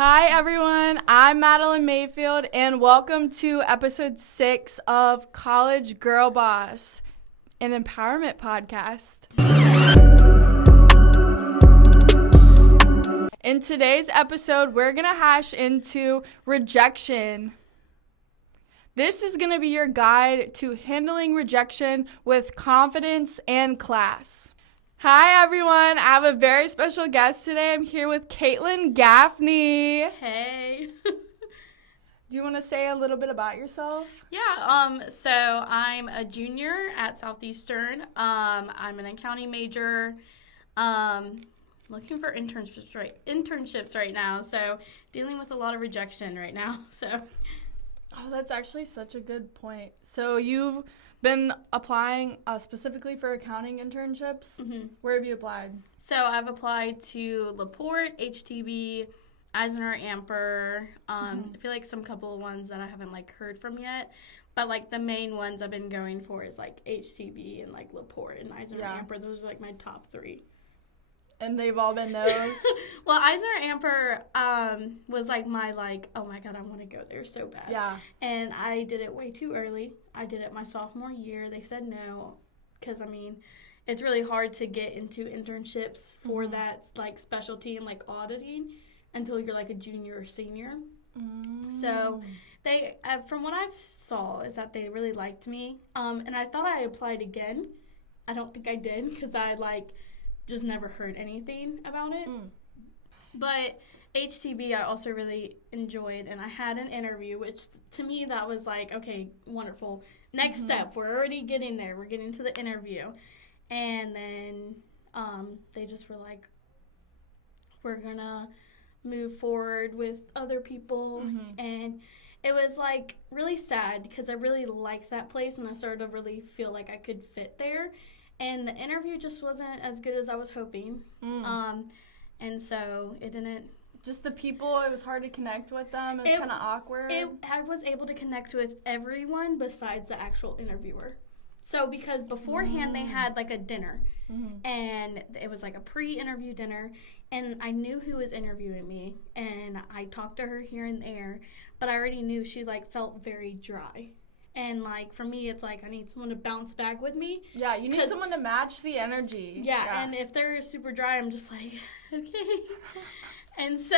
Hi, everyone. I'm Madeline Mayfield, and welcome to episode 6 of College Girl Boss, an empowerment podcast. In today's episode, we're going to hash into rejection. This is going to be your guide to handling rejection with confidence and class. Hi, everyone. I have a very special guest today. I'm here with Caitlin Gaffney. Hey. Do you want to say a little bit about yourself? Yeah, so I'm a junior at Southeastern. I'm an accounting major. Looking for internships right now, so dealing with a lot of rejection right now. Oh, that's actually such a good point. So you've been applying specifically for accounting internships? Mm-hmm. Where have you applied? So I've applied to LaPorte, HTB, Eisner-Amper. I feel like some couple of ones that I haven't heard from yet, but the main ones I've been going for is HTB and LaPorte and Eisner-Amper. Yeah. Those are my top 3. And they've all been those? Well, Eisner-Amper was my oh my God, I want to go there so bad. Yeah. And I did it way too early. I did it my sophomore year. They said no because, it's really hard to get into internships for that, specialty and, auditing until you're, a junior or senior. So they, from what I saw, is that they really liked me. And I thought I applied again. I don't think I did because I, just never heard anything about it. But HTB I also really enjoyed, and I had an interview, which to me that was okay, wonderful. Next step, we're already getting there. We're getting to the interview. And then they just were we're gonna move forward with other people. And it was really sad because I really liked that place and I started to really feel like I could fit there. And the interview just wasn't as good as I was hoping. And so it didn't. Just the people, it was hard to connect with them. It was kind of awkward. I was able to connect with everyone besides the actual interviewer. So because beforehand they had a dinner. And it was a pre-interview dinner. And I knew who was interviewing me. And I talked to her here and there. But I already knew she felt very dry. And, for me, it's I need someone to bounce back with me. Yeah, you need someone to match the energy. Yeah, and if they're super dry, I'm just okay. And so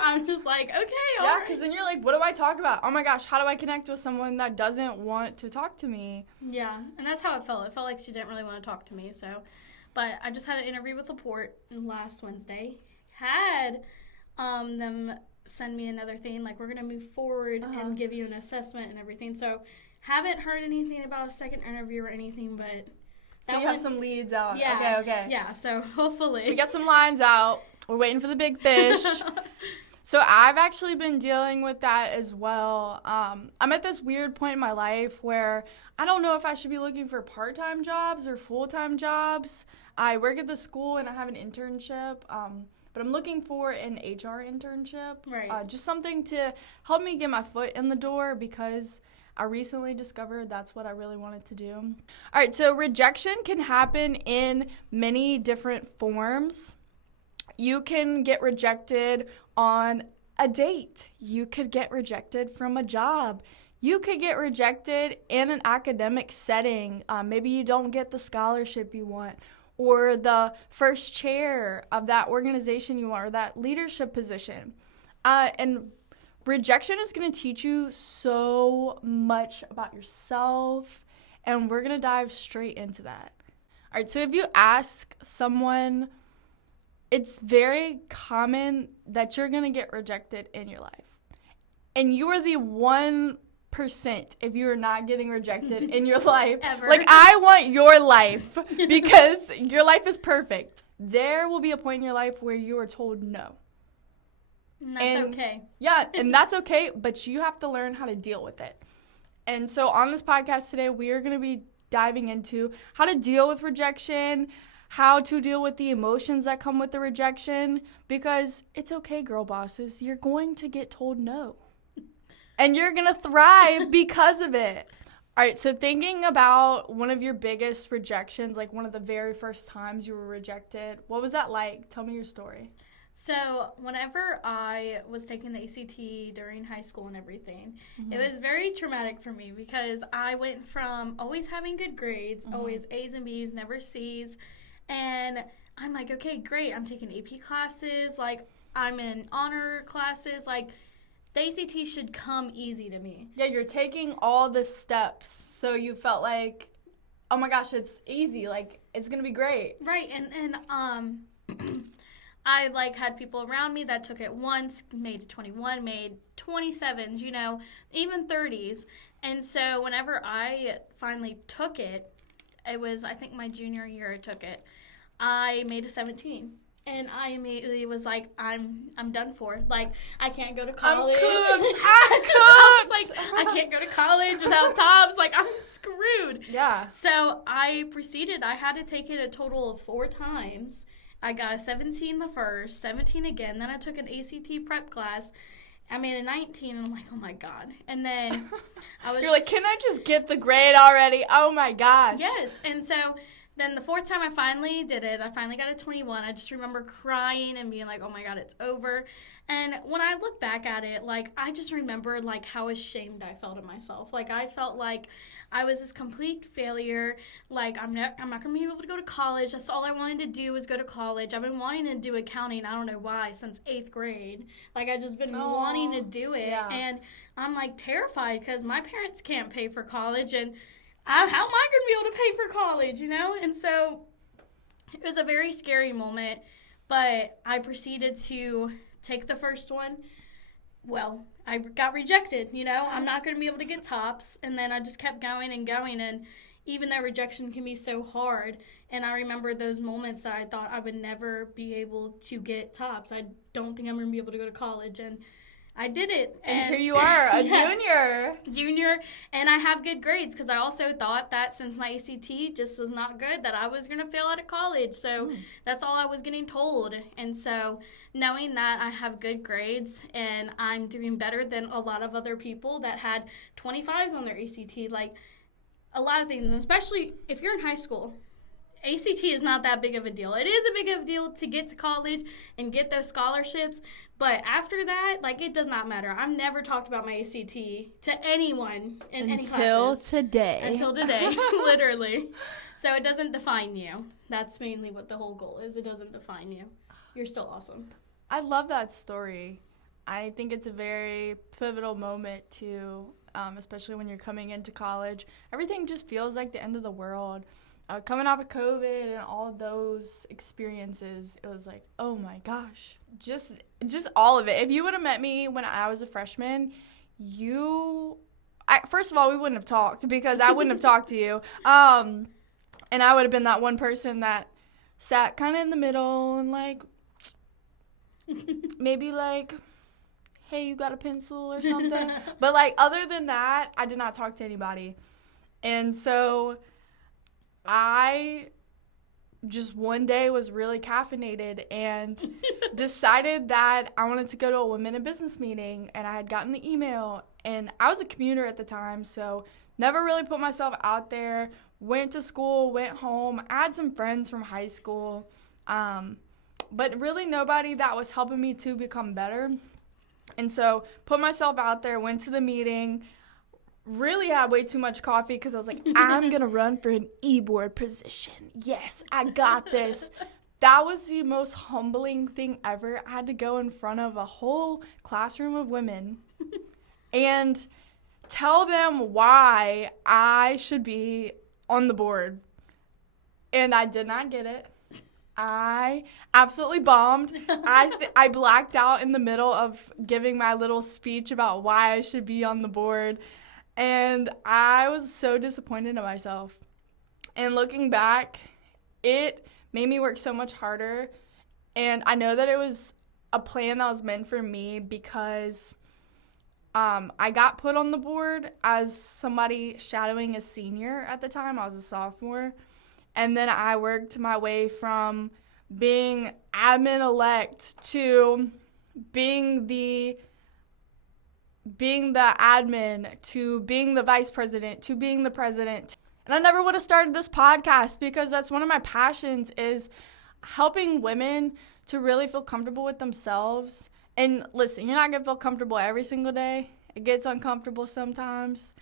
I'm just okay, all right. Yeah, because then you're what do I talk about? Oh, my gosh, how do I connect with someone that doesn't want to talk to me? Yeah, and that's how it felt. It felt like she didn't really want to talk to me, so. But I just had an interview with LaPorte last Wednesday. Had them send me another thing, we're going to move forward and give you an assessment and everything. So haven't heard anything about a second interview or anything, but so you have some leads out. Yeah. Okay. Yeah, so hopefully. We got some lines out. We're waiting for the big fish. So I've actually been dealing with that as well. I'm at this weird point in my life where I don't know if I should be looking for part-time jobs or full-time jobs. I work at the school and I have an internship. But I'm looking for an HR internship. Right. Just something to help me get my foot in the door because I recently discovered that's what I really wanted to do. All right, so rejection can happen in many different forms. You can get rejected on a date. You could get rejected from a job. You could get rejected in an academic setting. Maybe you don't get the scholarship you want, or the first chair of that organization you want, or that leadership position. And rejection is going to teach you so much about yourself, and we're going to dive straight into that. All right, so if you ask someone, it's very common that you're going to get rejected in your life. And you are the 1% if you are not getting rejected in your life. Ever. I want your life because your life is perfect. There will be a point in your life where you are told no. And that's okay. Yeah, and that's okay, but you have to learn how to deal with it. And so on this podcast today, we are going to be diving into how to deal with rejection, how to deal with the emotions that come with the rejection, because it's okay, girl bosses. You're going to get told no. And you're going to thrive because of it. All right, so thinking about one of your biggest rejections, one of the very first times you were rejected, what was that like? Tell me your story. So whenever I was taking the ACT during high school and everything, it was very traumatic for me because I went from always having good grades, always A's and B's, never C's, and I'm like, okay, great, I'm taking AP classes, like I'm in honor classes, like the ACT should come easy to me. Yeah, you're taking all the steps, so you felt like, oh my gosh, it's easy, like it's gonna be great. Right, and I like had people around me that took it once, made 21, made 27s, you know, even 30s. And so whenever I finally took it, it was, I think, my junior year I took it, I made a 17. And I immediately was like, I'm done for. Like, I can't go to college. I'm cooked. I was like, I can't go to college without tops. Like, I'm screwed. Yeah. So I proceeded. I had to take it a total of 4 times. I got a 17 the first, 17 again. Then I took an ACT prep class. I made a 19, and I'm like, oh, my God. And then I was... You're like, can I just get the grade already? Oh, my gosh. Yes. And so then the 4th time I finally did it, I finally got a 21. I just remember crying and being like, oh, my God, it's over. And when I look back at it, like, I just remember, like, how ashamed I felt of myself. Like, I felt like I was this complete failure. Like, I'm not going to be able to go to college. That's all I wanted to do was go to college. I've been wanting to do accounting, I don't know why, since 8th grade. Like, I just been wanting to do it. Yeah. And I'm, like, terrified because my parents can't pay for college. And how am I going to be able to pay for college, you know? And so it was a very scary moment. But I proceeded to take the first one. Well, I got rejected, you know. I'm not going to be able to get tops. And then I just kept going and going. And even though rejection can be so hard, and I remember those moments that I thought I would never be able to get tops. I don't think I'm going to be able to go to college. And I did it. And here you are, a junior. And I have good grades because I also thought that since my ACT just was not good, that I was going to fail out of college. So that's all I was getting told. And so knowing that I have good grades and I'm doing better than a lot of other people that had 25s on their ACT, like a lot of things, especially if you're in high school, ACT is not that big of a deal. It is a big of a deal to get to college and get those scholarships, but after that, like, it does not matter. I've never talked about my ACT to anyone in any classes. Until today, literally. So it doesn't define you. That's mainly what the whole goal is. It doesn't define you. You're still awesome. I love that story. I think it's a very pivotal moment to, especially when you're coming into college. Everything just feels like the end of the world. Coming off of COVID and all of those experiences, it was like, oh my gosh, just all of it. If you would have met me when I was a freshman, first of all, we wouldn't have talked because I wouldn't have talked to you. And I would have been that one person that sat kind of in the middle and like, maybe like, hey, you got a pencil or something? But like, other than that, I did not talk to anybody. And so I just one day was really caffeinated and decided that I wanted to go to a women in business meeting, and I had gotten the email, and I was a commuter at the time, so never really put myself out there, went to school, went home, I had some friends from high school, but really nobody that was helping me to become better. And so put myself out there, went to the meeting, really had way too much coffee because I was like, I'm going to run for an e-board position. Yes, I got this. That was the most humbling thing ever. I had to go in front of a whole classroom of women and tell them why I should be on the board. And I did not get it. I absolutely bombed. I blacked out in the middle of giving my little speech about why I should be on the board. And I was so disappointed in myself. And looking back, it made me work so much harder. And I know that it was a plan that was meant for me because I got put on the board as somebody shadowing a senior at the time. I was a sophomore. And then I worked my way from being admin-elect to being the admin to being the vice president to being the president. And I never would have started this podcast because that's one of my passions, is helping women to really feel comfortable with themselves. And listen, you're not going to feel comfortable every single day. It gets uncomfortable sometimes.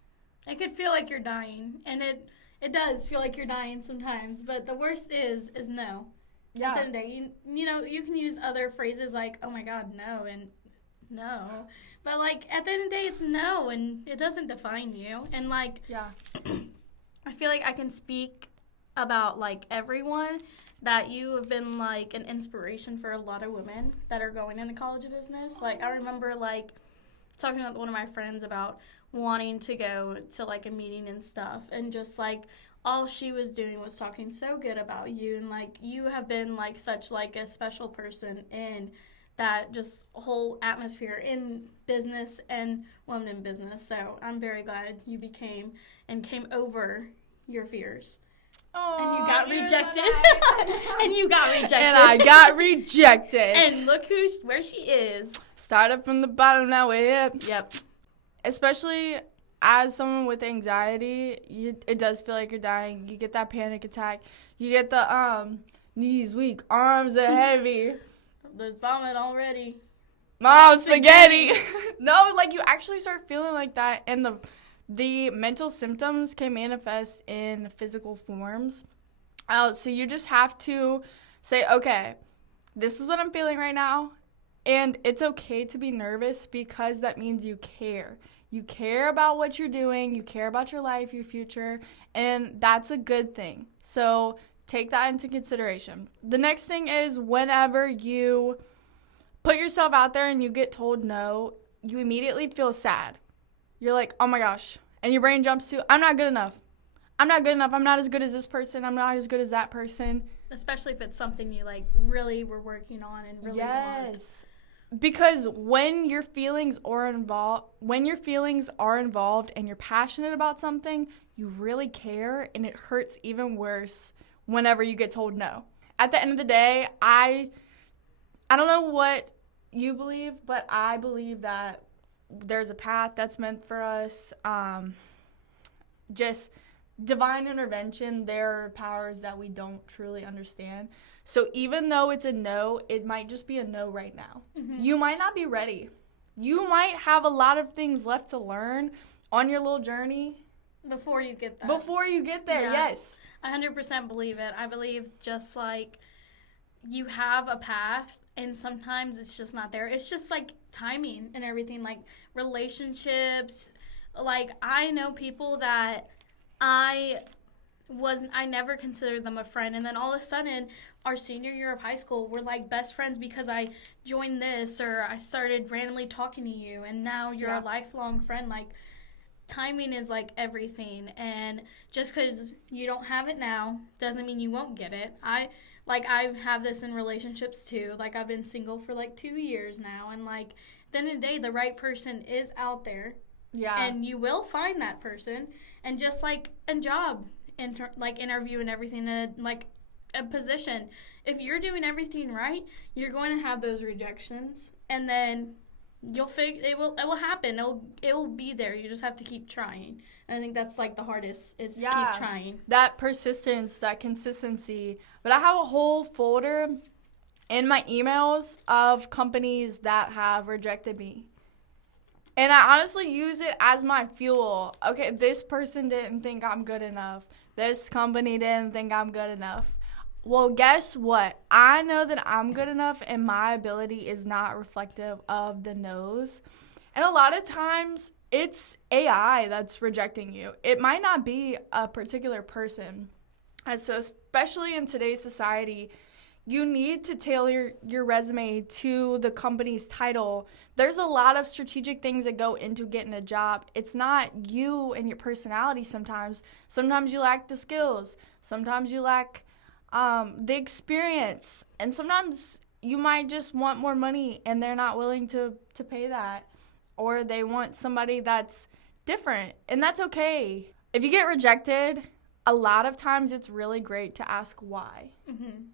It could feel like you're dying, and it does feel like you're dying sometimes, but the worst is no. Yeah. At the end of the day, you know, you can use other phrases like, oh my God, no, and no. But, like, at the end of the day, it's no, and it doesn't define you. And, like, Yeah. I feel like I can speak about, like, everyone that you have been, like, an inspiration for a lot of women that are going into college of business. Like, I remember, like, talking with one of my friends about wanting to go to, like, a meeting and stuff, and just, like, all she was doing was talking so good about you, and, like, you have been, like, such, like, a special person in that just whole atmosphere in business and women in business. So I'm very glad you came over your fears. Aww, and you got rejected. And you got rejected. And I got rejected. And look where she is. Started from the bottom, now we're up. Yep. Especially as someone with anxiety, it does feel like you're dying. You get that panic attack. You get the knees weak, arms are heavy. There's vomit already. Mom, spaghetti. No, like you actually start feeling like that, and the mental symptoms can manifest in physical forms. So you just have to say, okay, this is what I'm feeling right now, and it's okay to be nervous because that means you care. You care about what you're doing, you care about your life, your future, and that's a good thing. So take that into consideration. The next thing is whenever you put yourself out there and you get told no, you immediately feel sad. You're like, oh my gosh. And your brain jumps to, I'm not good enough. I'm not good enough. I'm not as good as this person. I'm not as good as that person. Especially if it's something you, like, really were working on and really want. Yes. Because when your feelings are involved and you're passionate about something, you really care, and it hurts even worse whenever you get told no. At the end of the day, I don't know what you believe, but I believe that there's a path that's meant for us. Just divine intervention, there are powers that we don't truly understand. So even though it's a no, it might just be a no right now. Mm-hmm. You might not be ready. You might have a lot of things left to learn on your little journey. Before you get there. Yeah. Yes. I 100% believe it. I believe just like you have a path, and sometimes it's just not there. It's just like timing and everything, like relationships. Like I know people that I never considered them a friend, and then all of a sudden our senior year of high school we're like best friends because I joined this, or I started randomly talking to you, and now you're a lifelong friend. Like timing is like everything, and just because you don't have it now doesn't mean you won't get it. I have this in relationships too. Like I've been single for like 2 years now, and like at the end of the day the right person is out there. Yeah. And you will find that person. And just like a job interview and everything, like a position, if you're doing everything right, you're going to have those rejections, and then it will happen. It will be there. You just have to keep trying. And I think that's like the hardest is keep trying. That persistence, that consistency. But I have a whole folder in my emails of companies that have rejected me. And I honestly use it as my fuel. Okay, this person didn't think I'm good enough. This company didn't think I'm good enough. Well, guess what? I know that I'm good enough, and my ability is not reflective of the no's. And a lot of times, it's AI that's rejecting you. It might not be a particular person. And so especially in today's society, you need to tailor your resume to the company's title. There's a lot of strategic things that go into getting a job. It's not you and your personality sometimes. Sometimes you lack the skills. Sometimes you lack the experience. And sometimes you might just want more money and they're not willing to pay that. Or they want somebody that's different. And that's okay. If you get rejected, a lot of times it's really great to ask why. Mm-hmm.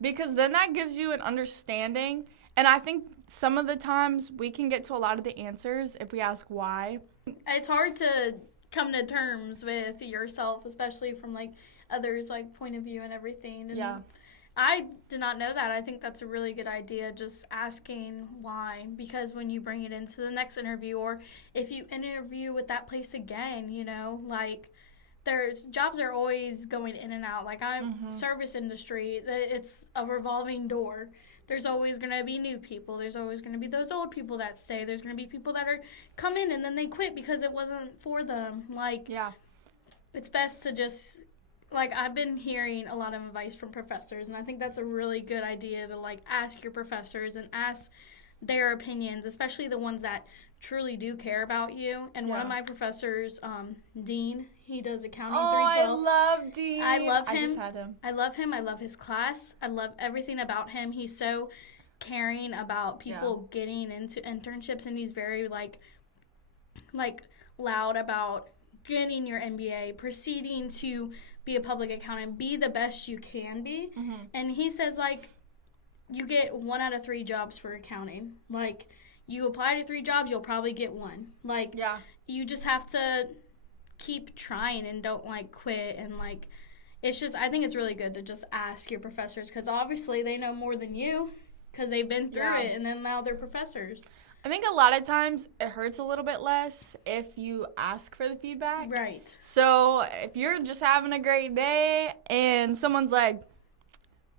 Because then that gives you an understanding. And I think some of the times we can get to a lot of the answers if we ask why. It's hard to come to terms with yourself, especially from like others' like point of view and everything. And I did not know that. I think that's a really good idea, just asking why. Because when you bring it into the next interview, or if you interview with that place again, you know, like, there's jobs are always going in and out. Like, I'm service industry, it's a revolving door. There's always going to be new people. There's always going to be those old people that stay. There's going to be people that come in and then they quit because it wasn't for them. Like, Yeah. It's best to just, like, I've been hearing a lot of advice from professors, and I think that's a really good idea to, like, ask your professors and ask their opinions, especially the ones that truly do care about you. And one of my professors, Dean, he does accounting 312. I love Dean. I love him. I just had him. I love him. I love his class. I love everything about him. He's so caring about people getting into internships, and he's very, like loud about getting your MBA, proceeding to be a public accountant, be the best you can be. And he says, like, you get 1 out of 3 jobs for accounting. Like, you apply to 3 jobs, you'll probably get 1. Like, you just have to keep trying and don't, like, quit. And, like, it's just, I think it's really good to just ask your professors, because obviously they know more than you because they've been through it, and then now they're professors. I think a lot of times it hurts a little bit less if you ask for the feedback. Right. So if you're just having a great day and someone's like,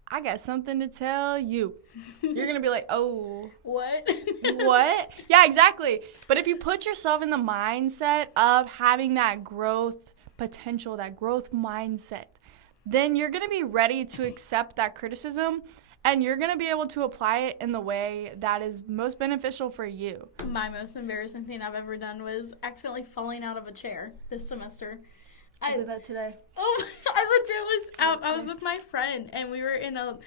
I got something to tell you, you're going to be like, oh. What? What? Yeah, exactly. But if you put yourself in the mindset of having that growth potential, that growth mindset, then you're going to be ready to accept that criticism, and you're going to be able to apply it in the way that is most beneficial for you. My most embarrassing thing I've ever done was accidentally falling out of a chair this semester. I did that today. Oh, I legit was out. I was with my friend, and we were in the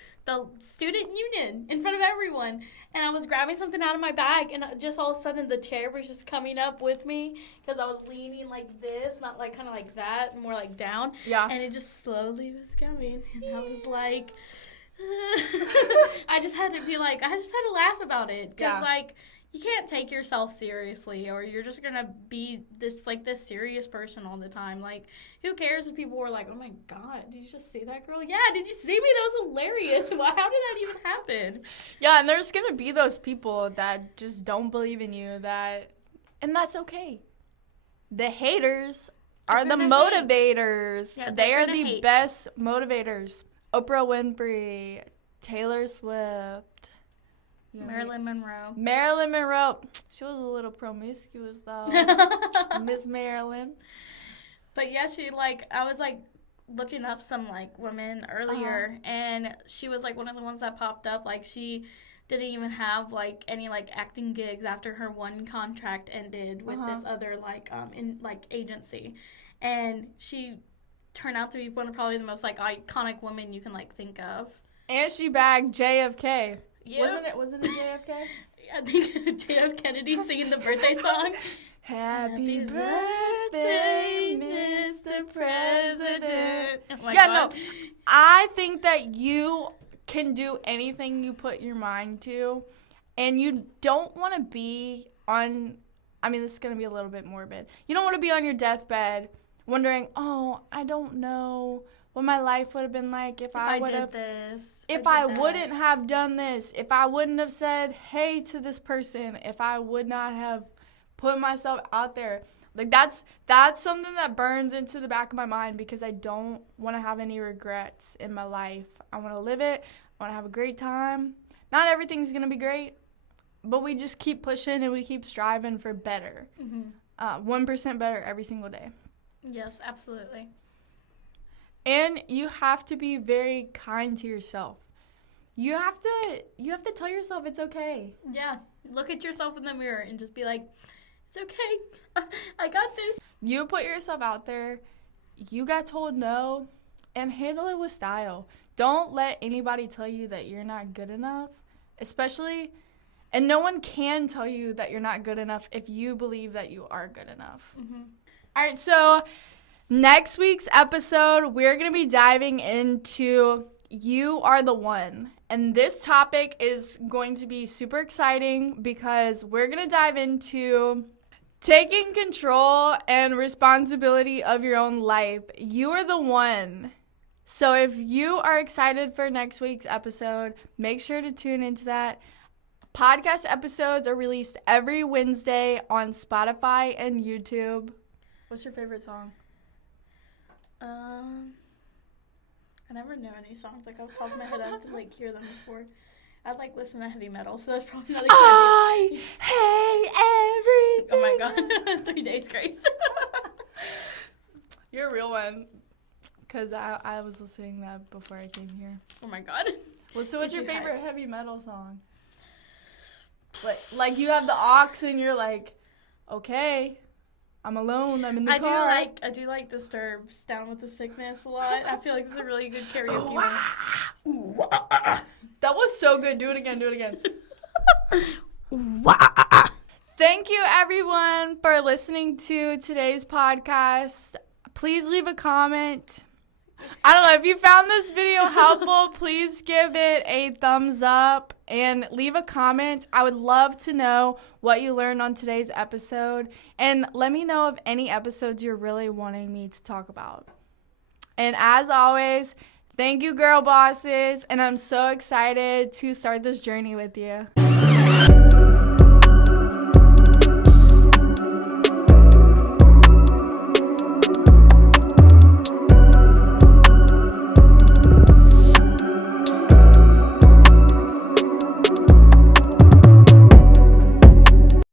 student union in front of everyone. And I was grabbing something out of my bag, and just all of a sudden the chair was just coming up with me because I was leaning like this, not like kind of like that, more like down. Yeah. And it just slowly was coming, and I was like... I just had to laugh about it, because like, you can't take yourself seriously, or you're just gonna be this serious person all the time. Like, who cares if people were like, oh my god, did you just see that girl? Yeah, did you see me? That was hilarious. How did that even happen? Yeah, and there's gonna be those people that just don't believe in you, and that's okay. The haters are the motivators. Yeah, they are the best motivators. Oprah Winfrey, Taylor Swift, Marilyn Monroe. Marilyn Monroe. She was a little promiscuous, though. Miss Marilyn. But yeah, I was looking up some women earlier, and she was one of the ones that popped up. She didn't even have any acting gigs after her one contract ended with this other agency, and she turned out to be one of probably the most iconic women you can think of. And she bagged JFK. Yep. Wasn't it JFK? I think JF Kennedy singing the birthday song. Happy birthday, Mr. President. Oh my God. No. I think that you can do anything you put your mind to, and you don't want to be on, this is going to be a little bit morbid. You don't want to be on your deathbed wondering, oh, I don't know what my life would have been like if I would have this. If I wouldn't have done this, if I wouldn't have said hey to this person, if I would not have put myself out there. That's something that burns into the back of my mind, because I don't want to have any regrets in my life. I want to live it. I want to have a great time. Not everything's going to be great, but we just keep pushing and we keep striving for better. 1% better every single day. Yes, absolutely. And you have to be very kind to yourself. You have to tell yourself it's okay. Yeah. Look at yourself in the mirror and just be like, it's okay. I got this. You put yourself out there. You got told no, and handle it with style. Don't let anybody tell you that you're not good enough, especially, and no one can tell you that you're not good enough if you believe that you are good enough. All right, so next week's episode, we're going to be diving into You Are the One. And this topic is going to be super exciting, because we're going to dive into taking control and responsibility of your own life. You are the one. So if you are excited for next week's episode, make sure to tune into that. Podcast episodes are released every Wednesday on Spotify and YouTube. What's your favorite song? I never know any songs. Like, off the top of my head, I have to, like, hear them before. I, like, listen to heavy metal, so that's probably not a good I hate everything. Oh, my God. 3 Days Grace. You're a real one. Because I was listening to that before I came here. Oh, my God. Well, so what's your favorite heavy metal song? Like you have the aux and you're like, okay, I'm alone. I'm in the car. I do like Disturbed's Down with the Sickness a lot. I feel like it's a really good karaoke one. That was so good. Do it again. Thank you, everyone, for listening to today's podcast. Please leave a comment. I don't know, if you found this video helpful, please give it a thumbs up and leave a comment. I would love to know what you learned on today's episode, and let me know of any episodes you're really wanting me to talk about. And as always, thank you, girl bosses, and I'm so excited to start this journey with you.